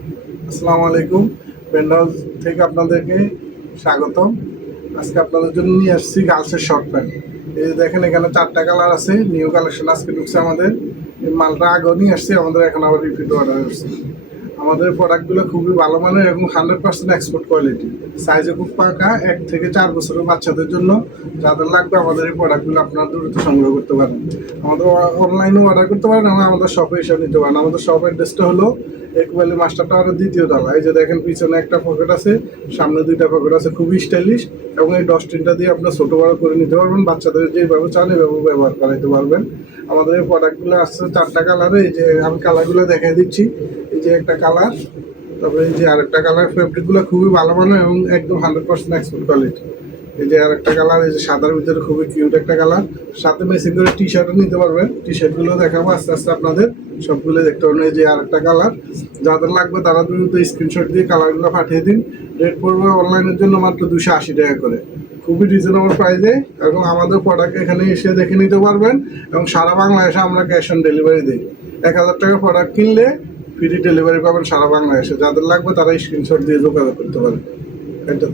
আসসালামু আলাইকুম। Paint house থেকে আপনাদেরকে স্বাগতম। আজকে আপনাদের জন্য নিয়ে আসছি গার্লসের শর্ট প্যান্ট। এই যে দেখেন এখানে 4টা কালার আছে, নিউ কালেকশন আজকে ঢুকছে আমাদের। এই মালটা আগেও নিয়ে আসছি, আমাদের এখন আবার রিপিট অর্ডার আসছে। আমাদের প্রোডাক্টগুলো খুবই ভালো মানের এবং 100% এক্সপোর্ট কোয়ালিটি। সাইজে খুব পাকা, 1 থেকে 4 বছরের বাচ্চাদের জন্য যাদের লাগবে আমাদের এই প্রোডাক্টগুলো আপনারা দ্রুত সংগ্রহ করতে পারেন। আমাদের অনলাইনেও অর্ডার করতে পারেন এবং আমাদের শপে এসে নিতে পারেন। আমাদের শপ অ্যাড্রেসটা হলো একবালি মাস্টার টাওয়ারের 2য় তলা। এই যে দেখেন পিছনে একটা পকেট আছে, সামনে 2টা পকেট আছে, খুবই স্টাইলিশ। এবং এই ডস্টবিনটা দিয়ে আপনার ছোটো বড়ো করে নিতে পারবেন, বাচ্চাদের যেভাবে চান এভাবে ব্যবহার করাইতে পারবেন। আমাদের এই প্রোডাক্টগুলো আসছে 4টা কালারে। এই যে আমি কালারগুলো দেখাই দিচ্ছি। এই যে একটা কালার, তারপরে এই যে আরেকটা কালার। ফেব্রিকগুলো খুবই ভালো মানের এবং একদম 100% এক্সপোর্ট কোয়ালিটি। এই যে আরেকটা কালার, এই যে সাদার ভিতরে খুবই কিউট একটা কালার। সাথে মেসিং করে টি শার্টও নিতে পারবেন। টি শার্টগুলো দেখাবো আস্তে আস্তে আপনাদের, সবগুলো দেখতে পারবেন। এই যে আরেকটা কালার, যাদের লাগবে তারা দ্রুত স্ক্রিনশট দিয়ে কালারগুলো পাঠিয়ে দিন। রেট পড়বে অনলাইনের জন্য মাত্র 280 টাকা করে, খুবই রিজনেবল প্রাইসে। এবং আমাদের প্রোডাক্ট এখানে এসে দেখে নিতে পারবেন এবং সারা বাংলাদেশে আমরা ক্যাশ অন ডেলিভারি দিই। 1000 টাকার প্রোডাক্ট কিনলে ফ্রি ডেলিভারি পাবেন সারা বাংলাদেশে। যাদের লাগবে তারা স্ক্রিনশট দিয়ে যোগাযোগ করতে পারেন। এটা